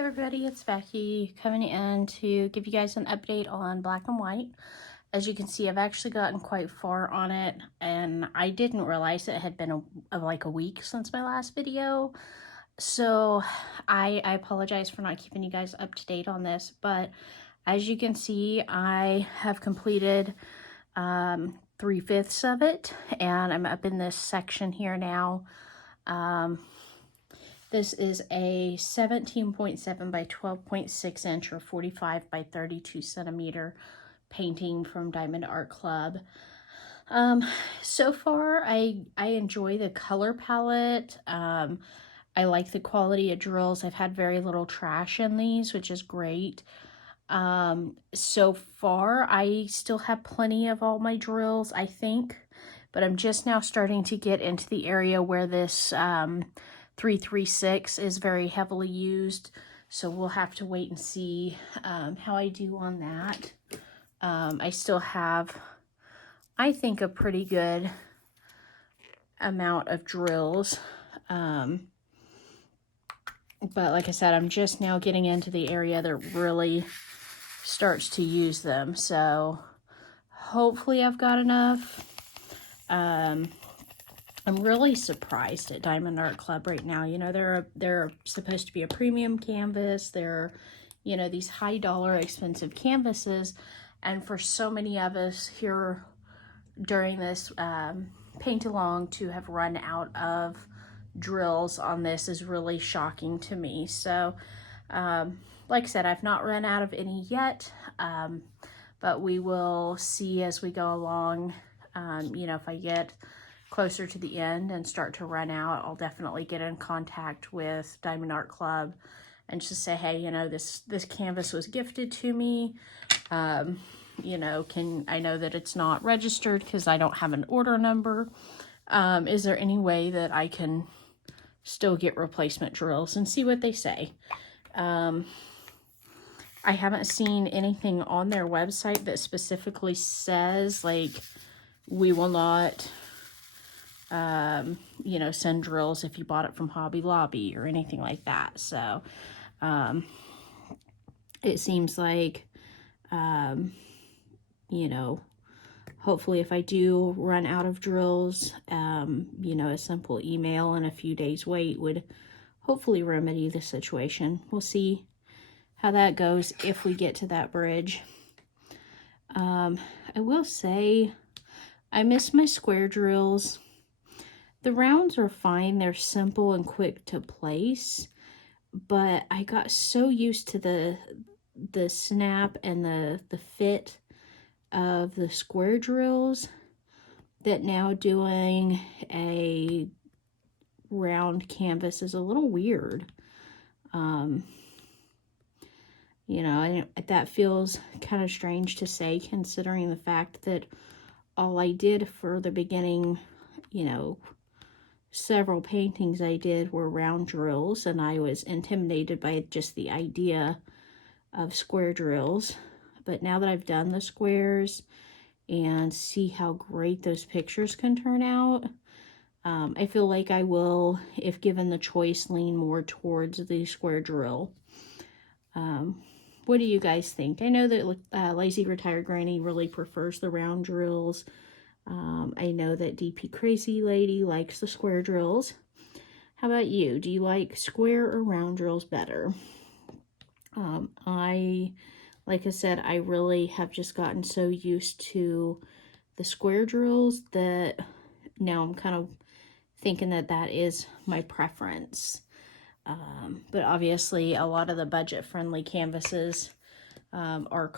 everybody, it's Becky coming in to give you guys an update on black and white. As you can see, I've actually gotten quite far on it, and I didn't realize it had been like a week since my last video. So I apologize for not keeping you guys up to date on this, but as you can see, I have completed 3/5 of it, and I'm up in this section here now. This is a 17.7 by 12.6 inch or 45 by 32 centimeter painting from Diamond Art Club. So far, I enjoy the color palette. I like the quality of drills. I've had very little trash in these, which is great. So far, I still have plenty of all my drills, I think, but I'm just now starting to get into the area where this 336 is very heavily used, so we'll have to wait and see how I do on that. I still have, I think, a pretty good amount of drills, but like I said, I'm just now getting into the area that really starts to use them, so hopefully I've got enough. I'm really surprised at Diamond Art Club right now. You know, they're supposed to be a premium canvas. They're, you know, these high dollar expensive canvases. And for so many of us here during this paint along to have run out of drills on this is really shocking to me. So, like I said, I've not run out of any yet, but we will see as we go along. You know, if I get closer to the end and start to run out, I'll definitely get in contact with Diamond Art Club and just say, hey, you know, this canvas was gifted to me. You know, I know that it's not registered because I don't have an order number. Is there any way that I can still get replacement drills, and see what they say? I haven't seen anything on their website that specifically says, like, we will not you know, send drills if you bought it from Hobby Lobby or anything like that. So, it seems like, you know, hopefully if I do run out of drills, you know, a simple email and a few days wait would hopefully remedy the situation. We'll see how that goes if we get to that bridge. I will say I miss my square drills. The rounds are fine. They're simple and quick to place, but I got so used to the snap and the fit of the square drills that now doing a round canvas is a little weird. You know, that feels kind of strange to say, considering the fact that all I did for the beginning, you know, several paintings I did were round drills, and I was intimidated by just the idea of square drills. But now that I've done the squares and see how great those pictures can turn out, I feel like I will, if given the choice, lean more towards the square drill. What do you guys think? I know that Lazy Retired Granny really prefers the round drills. I know that DP Crazy Lady likes the square drills. How about you? Do you like square or round drills better? Like I said, I really have just gotten so used to the square drills that now I'm kind of thinking that that is my preference. But obviously a lot of the budget-friendly canvases are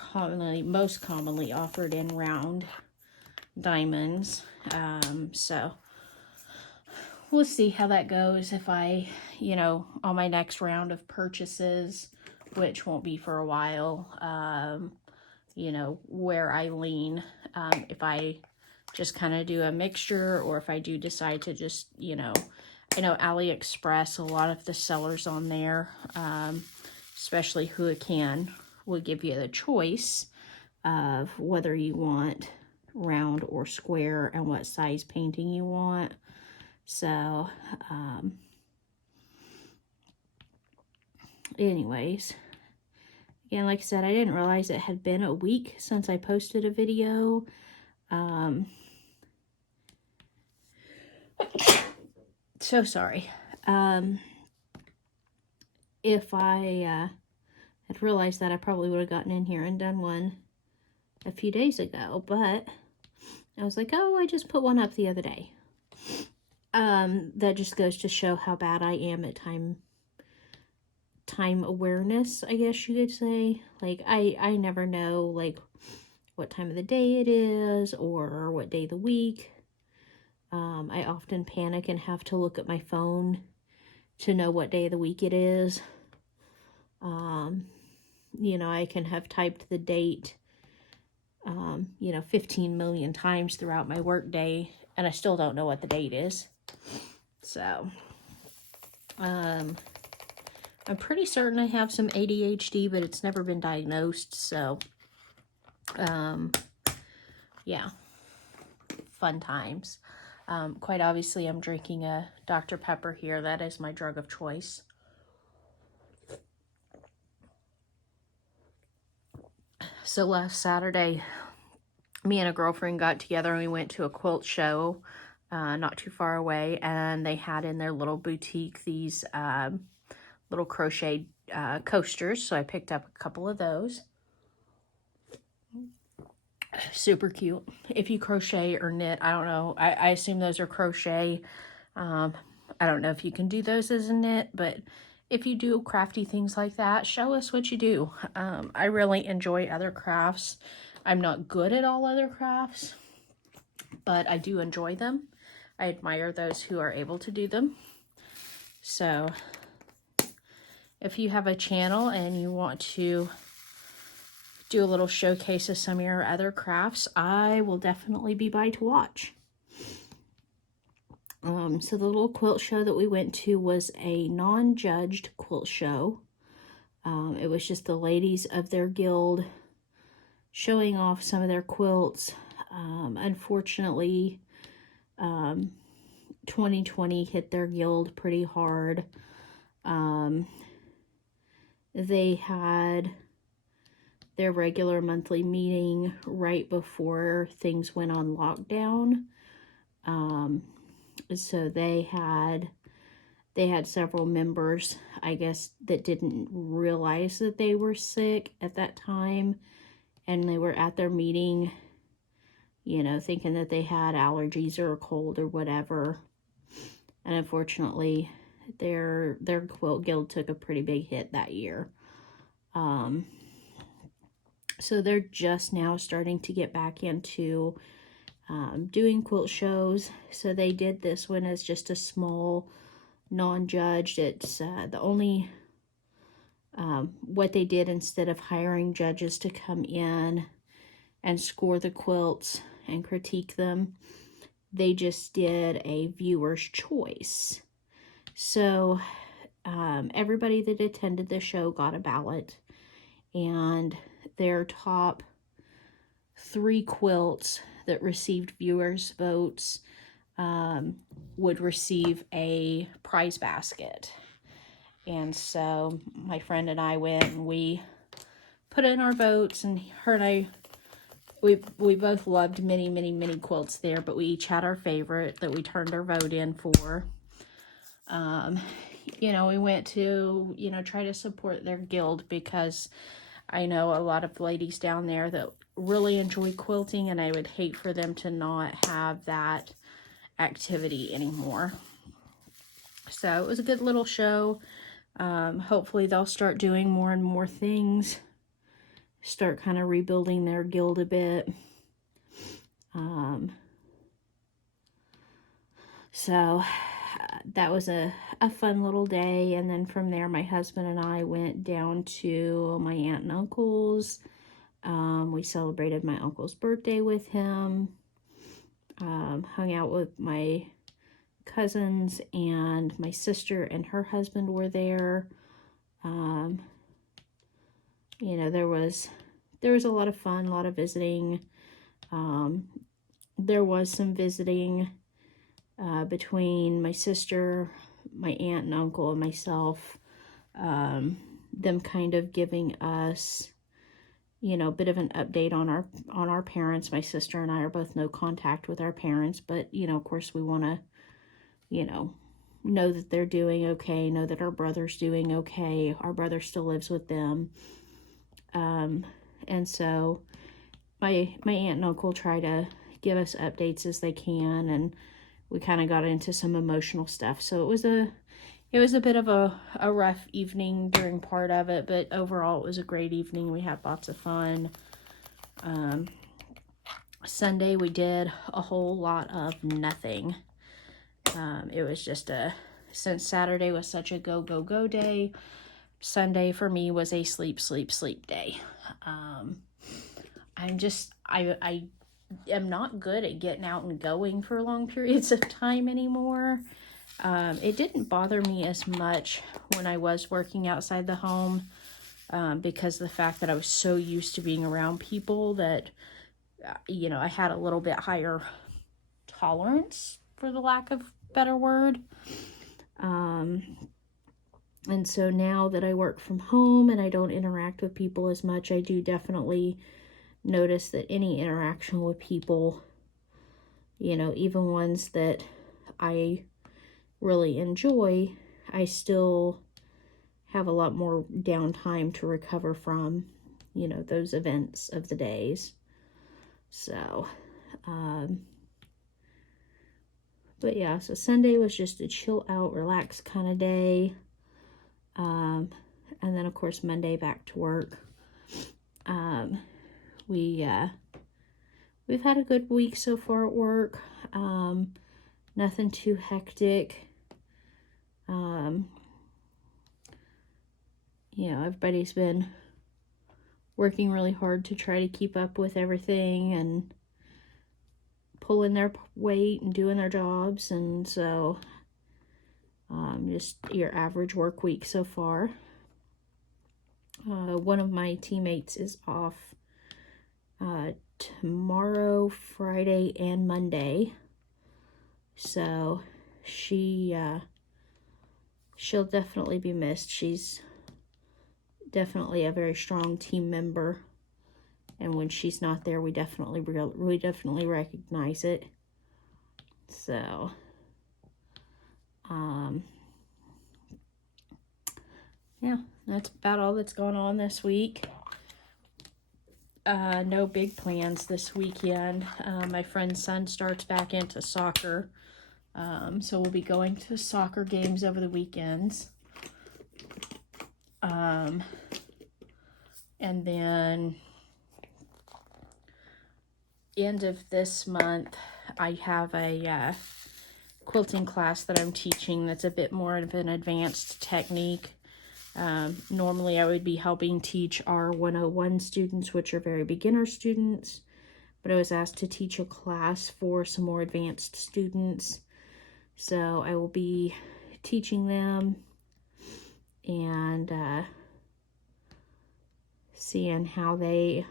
most commonly offered in round diamonds. So we'll see how that goes if I, you know, on my next round of purchases, which won't be for a while, you know, where I lean, if I just kind of do a mixture, or if I do decide to just, you know, I know AliExpress, a lot of the sellers on there, especially Huacan, will give you the choice of whether you want round or square and what size painting you want. So anyways, again, like I said, I didn't realize it had been a week since I posted a video. So sorry. If I had realized that, I probably would have gotten in here and done one a few days ago, but I was like, oh, I just put one up the other day. That just goes to show how bad I am at time awareness, I guess you could say. Like, I never know, like, what time of the day it is or what day of the week. I often panic and have to look at my phone to know what day of the week it is. You know, I can have typed the date, 15 million times throughout my work day, and I still don't know what the date is. So, I'm pretty certain I have some ADHD, but it's never been diagnosed, so, yeah, fun times. Quite obviously, I'm drinking a Dr. Pepper here. That is my drug of choice. So last Saturday, me and a girlfriend got together and we went to a quilt show not too far away, and they had in their little boutique these little crochet coasters, so I picked up a couple of those. Super cute. If you crochet or knit, I don't know. I assume those are crochet. I don't know if you can do those as a knit, but if you do crafty things like that, show us what you do. I really enjoy other crafts. I'm not good at all other crafts, but I do enjoy them. I admire those who are able to do them. So if you have a channel and you want to do a little showcase of some of your other crafts, I will definitely be by to watch. So the little quilt show that we went to was a non-judged quilt show. It was just the ladies of their guild showing off some of their quilts. Unfortunately, 2020 hit their guild pretty hard. They had their regular monthly meeting right before things went on lockdown. So they had several members, I guess, that didn't realize that they were sick at that time, and they were at their meeting, thinking that they had allergies or a cold or whatever. And unfortunately, their quilt guild took a pretty big hit that year. So they're just now starting to get back into doing quilt shows. So they did this one as just a small, non-judged. It's the only, what they did, instead of hiring judges to come in and score the quilts and critique them, they just did a viewer's choice. So everybody that attended the show got a ballot, and their top 3 quilts that received viewers' votes would receive a prize basket. And so my friend and I went and we put in our votes, and her and I, we both loved many quilts there, but we each had our favorite that we turned our vote in for. We went to, try to support their guild, because I know a lot of ladies down there that really enjoy quilting, and I would hate for them to not have that activity anymore. So it was a good little show. Hopefully they'll start doing more and more things, start kind of rebuilding their guild a bit. So that was a fun little day. And then from there, my husband and I went down to my aunt and uncle's. We celebrated my uncle's birthday with him. Hung out with my cousins, and my sister and her husband were there. There was a lot of fun, a lot of visiting. There was some visiting between my sister, my aunt and uncle, and myself. them kind of giving us, you know, a bit of an update on our parents. My sister and I are both no contact with our parents, but, you know, of course we want to, you know that they're doing okay, know that our brother's doing okay. Our brother still lives with them. And so my aunt and uncle try to give us updates as they can, and we kind of got into some emotional stuff. So it was a bit of a rough evening during part of it, but overall it was a great evening. We had lots of fun. Sunday we did a whole lot of nothing. It was just since Saturday was such a go day, Sunday for me was a sleep day. I am not good at getting out and going for long periods of time anymore. It didn't bother me as much when I was working outside the home, because of the fact that I was so used to being around people that, you know, I had a little bit higher tolerance, for the lack of a better word. And so now that I work from home and I don't interact with people as much, I do definitely notice that any interaction with people, you know, even ones that I really enjoy, I still have a lot more downtime to recover from, you know, those events of the days. So, but yeah, so Sunday was just a chill out, relax kind of day. And then of course Monday back to work. We've had a good week so far at work. Nothing too hectic. You know, everybody's been working really hard to try to keep up with everything and pulling their weight and doing their jobs, and so just your average work week so far. One of my teammates is off tomorrow, Friday, and Monday, so she'll definitely be missed. She's definitely a very strong team member, and when she's not there, we definitely recognize it. So yeah, that's about all that's going on this week. No big plans this weekend. My friend's son starts back into soccer, so we'll be going to soccer games over the weekends. And then end of this month, I have a quilting class that I'm teaching that's a bit more of an advanced technique. Normally I would be helping teach our 101 students, which are very beginner students, but I was asked to teach a class for some more advanced students. So I will be teaching them and seeing how they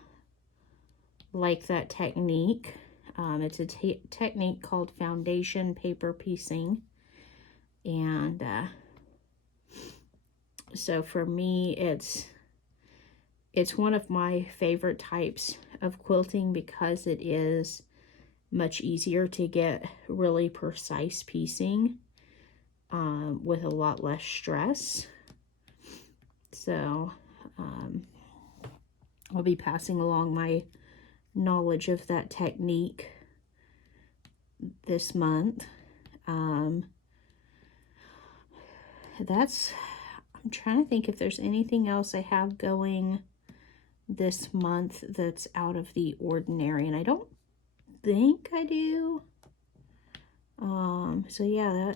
like that technique. It's a technique called foundation paper piecing, and so for me it's one of my favorite types of quilting because it is much easier to get really precise piecing with a lot less stress. So I'll be passing along my knowledge of that technique this month. I'm trying to think if there's anything else I have going this month that's out of the ordinary, and I don't think I do. So yeah,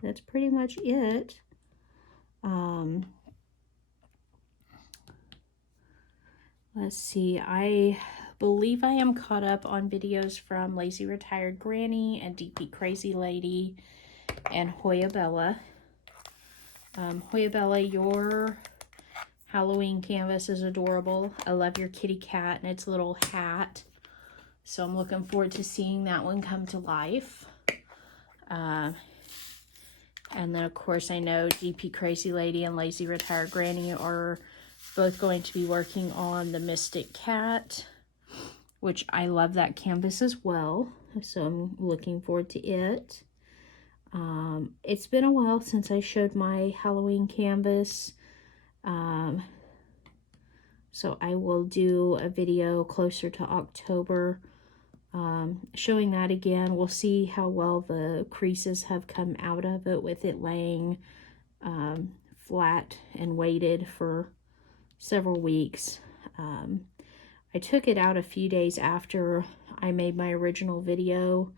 that's pretty much it. Let's see, I believe I am caught up on videos from Lazy Retired Granny and DP Crazy Lady and Hoya Bella. Hoya Bella, your Halloween canvas is adorable. I love your kitty cat and its little hat. So I'm looking forward to seeing that one come to life. And then, of course, I know DP Crazy Lady and Lazy Retired Granny are both going to be working on the Mystic Cat, which I love that canvas as well. So I'm looking forward to it. It's been a while since I showed my Halloween canvas. So I will do a video closer to October showing that again. We'll see how well the creases have come out of it with it laying flat and weighted for several weeks. I took it out a few days after I made my original video,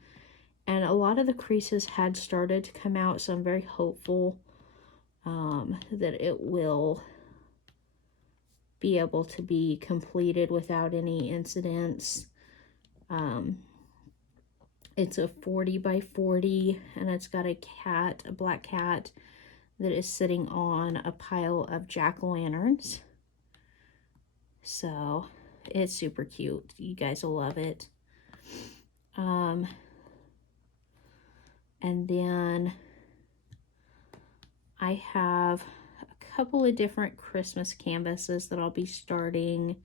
and a lot of the creases had started to come out, so I'm very hopeful that it will be able to be completed without any incidents. It's a 40 by 40, and it's got a cat, a black cat, that is sitting on a pile of jack-o'-lanterns. So it's super cute. You guys will love it. And then I have a couple of different Christmas canvases that I'll be starting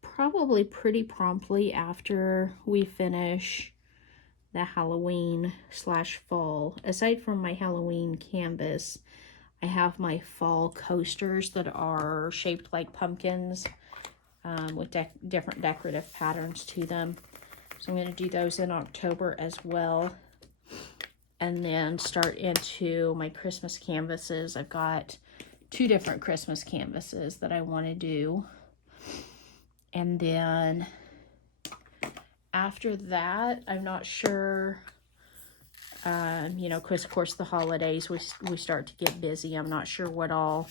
probably pretty promptly after we finish the Halloween / fall. Aside from my Halloween canvas, I have my fall coasters that are shaped like pumpkins with different decorative patterns to them. So I'm going to do those in October as well. And then start into my Christmas canvases. I've got 2 different Christmas canvases that I want to do. And then after that, I'm not sure, you know, because of course the holidays, we start to get busy. I'm not sure what all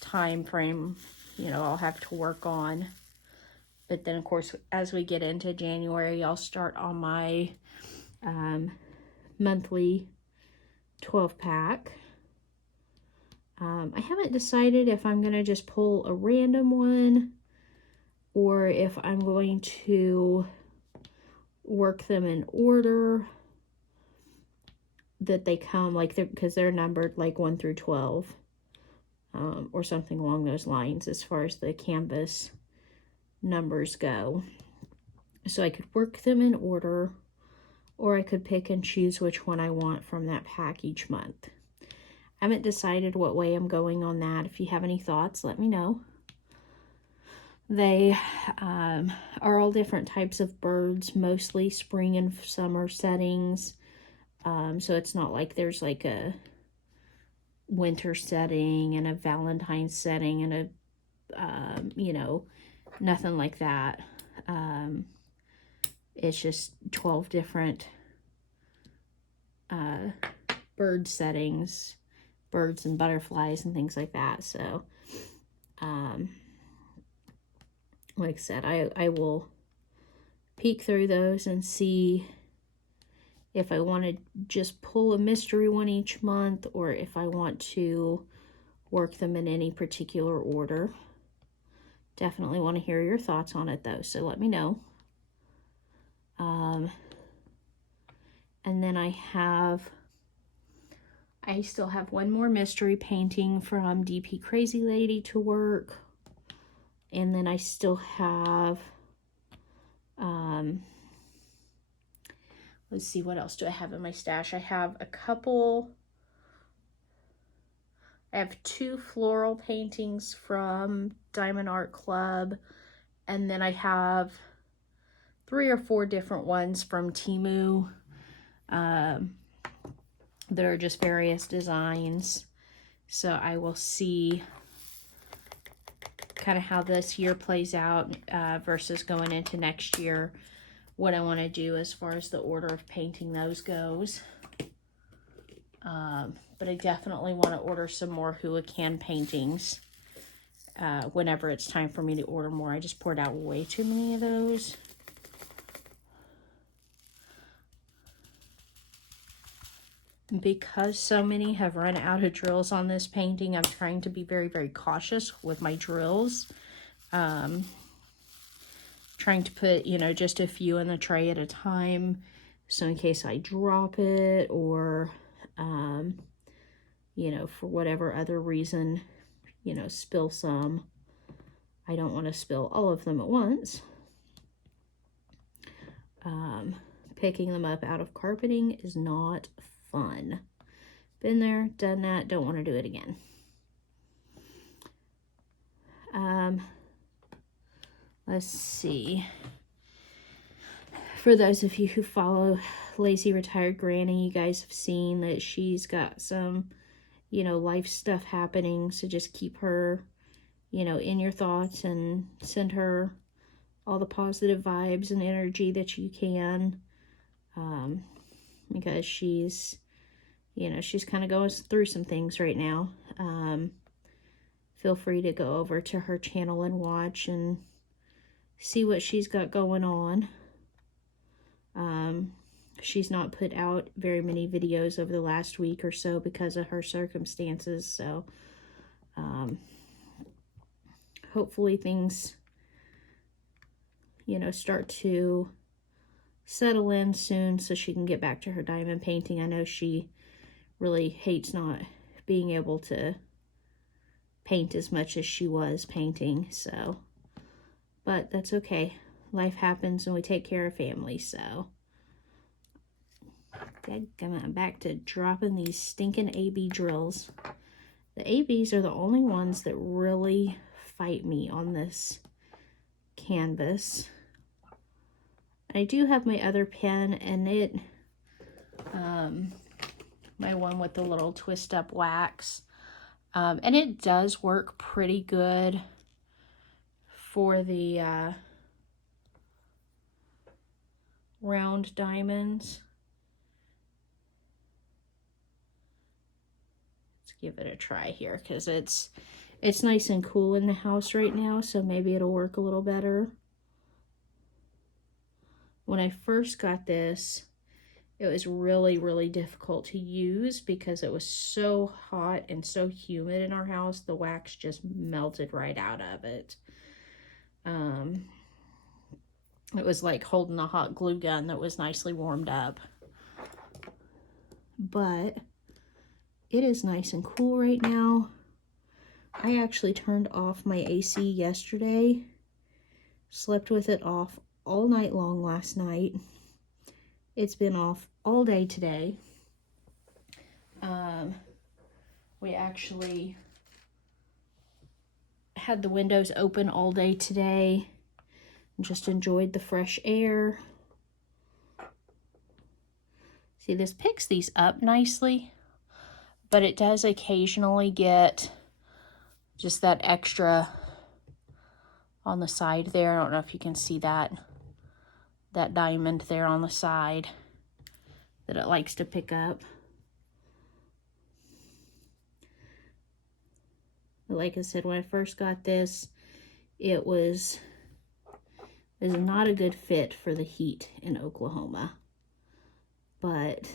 time frame, you know, I'll have to work on. But then, of course, as we get into January, I'll start on my monthly 12-pack. I haven't decided if I'm going to just pull a random one or if I'm going to work them in order that they come, like, because they're numbered like 1 through 12, or something along those lines as far as the canvas numbers go. So I could work them in order, or I could pick and choose which one I want from that pack each month. I haven't decided what way I'm going on that. If you have any thoughts, let me know. They are all different types of birds, mostly spring and summer settings. So it's not like there's like a winter setting and a Valentine's setting and a, you know, nothing like that. It's just 12 different bird settings, birds and butterflies and things like that. So, like I said, I will peek through those and see if I want to just pull a mystery one each month or if I want to work them in any particular order. Definitely want to hear your thoughts on it though, so let me know. And then I still have one more mystery painting from DP Crazy Lady to work. And then I still have, let's see, what else do I have in my stash? I have 2 floral paintings from Diamond Art Club. And then I have 3 or 4 different ones from Temu. That are just various designs. So I will see kind of how this year plays out versus going into next year, what I want to do as far as the order of painting those goes. But I definitely want to order some more Hula Can paintings whenever it's time for me to order more. I just poured out way too many of those. Because so many have run out of drills on this painting, I'm trying to be very, very cautious with my drills. Trying to put, you know, just a few in the tray at a time. So in case I drop it or you know, for whatever other reason, you know, spill some. I don't want to spill all of them at once. Picking them up out of carpeting is not fun. Been there, done that, don't want to do it again. Let's see. For those of you who follow Lazy Retired Granny, you guys have seen that she's got some, you know, life stuff happening. So just keep her, you know, in your thoughts and send her all the positive vibes and energy that you can. Because she's, you know, she's kind of going through some things right now. Feel free to go over to her channel and watch and see what she's got going on. She's not put out very many videos over the last week or so because of her circumstances. So, hopefully things, you know, start to settle in soon so she can get back to her diamond painting. I know she really hates not being able to paint as much as she was painting, so, but that's okay. Life happens and we take care of family, so. I'm back to dropping these stinking AB drills. The ABs are the only ones that really fight me on this canvas. I do have my other pen, and it, my one with the little twist up wax, and it does work pretty good for the round diamonds. Let's give it a try here, because it's nice and cool in the house right now, so maybe it'll work a little better. When I first got this, it was really, really difficult to use because it was so hot and so humid in our house. The wax just melted right out of it. It was like holding a hot glue gun that was nicely warmed up. But it is nice and cool right now. I actually turned off my AC yesterday. Slept with it off all night long last night. It's been off all day today. We actually had the windows open all day today and just enjoyed the fresh air. See, this picks these up nicely, but it does occasionally get just that extra on the side there. I don't know if you can see that diamond there on the side that it likes to pick up. But like I said, when I first got this, it was not a good fit for the heat in Oklahoma. But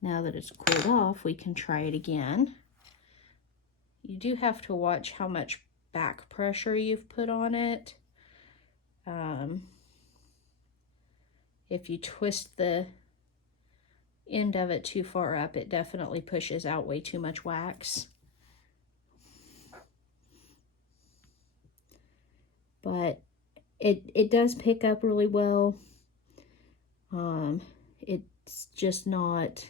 now that it's cooled off, we can try it again. You do have to watch how much back pressure you've put on it. If you twist the end of it too far up, it definitely pushes out way too much wax. But it does pick up really well. It's just not,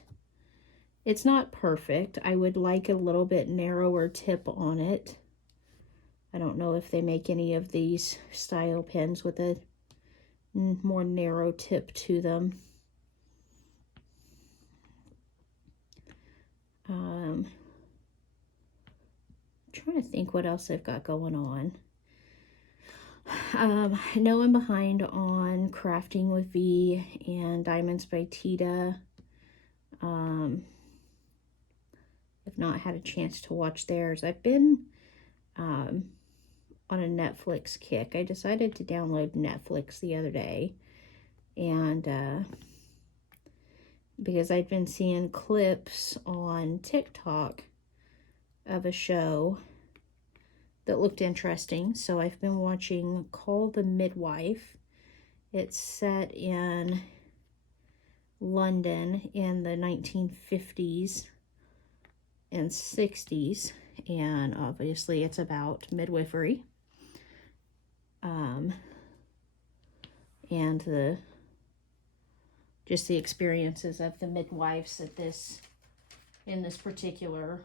it's not perfect. I would like a little bit narrower tip on it. I don't know if they make any of these style pens with a more narrow tip to them. I'm trying to think what else I've got going on. I know I'm behind on Crafting with V and Diamonds by Tita. I've not had a chance to watch theirs. I've been on a Netflix kick. I decided to download Netflix the other day, and because I'd been seeing clips on TikTok of a show that looked interesting, so I've been watching Call the Midwife. It's set in London in the 1950s and 60s, and obviously it's about midwifery. And just the experiences of the midwives in this particular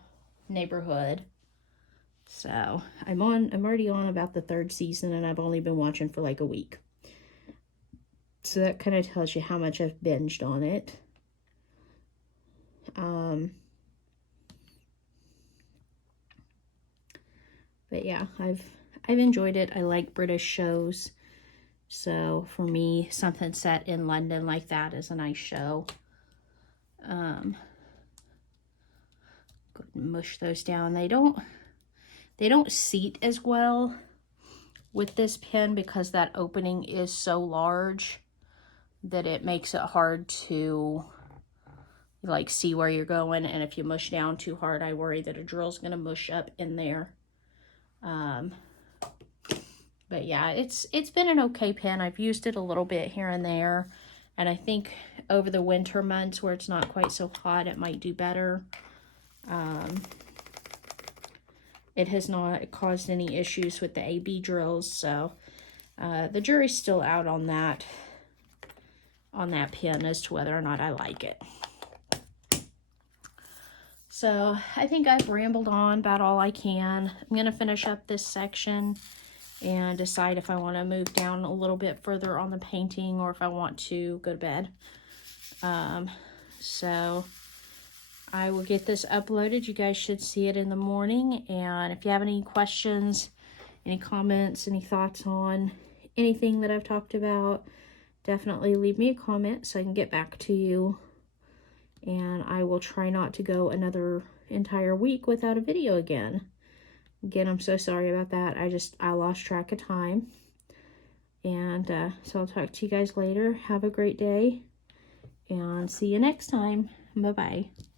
neighborhood. So I'm already on about the 3rd season, and I've only been watching for like a week. So that kind of tells you how much I've binged on it. But yeah, I've enjoyed it. I like British shows. So for me, something set in London like that is a nice show. Go ahead and mush those down. They don't seat as well with this pen because that opening is so large that it makes it hard to like see where you're going. And if you mush down too hard, I worry that a drill's gonna mush up in there. But yeah, it's been an okay pen. I've used it a little bit here and there, and I think over the winter months where it's not quite so hot, it might do better. It has not caused any issues with the AB drills, so the jury's still out on that pen as to whether or not I like it. So I think I've rambled on about all I can. I'm going to finish up this section and decide if I want to move down a little bit further on the painting or if I want to go to bed. So I will get this uploaded. You guys should see it in the morning. And if you have any questions, any comments, any thoughts on anything that I've talked about, definitely leave me a comment so I can get back to you. And I will try not to go another entire week without a video again. Again, I'm so sorry about that. I lost track of time. And so I'll talk to you guys later. Have a great day. And see you next time. Bye-bye.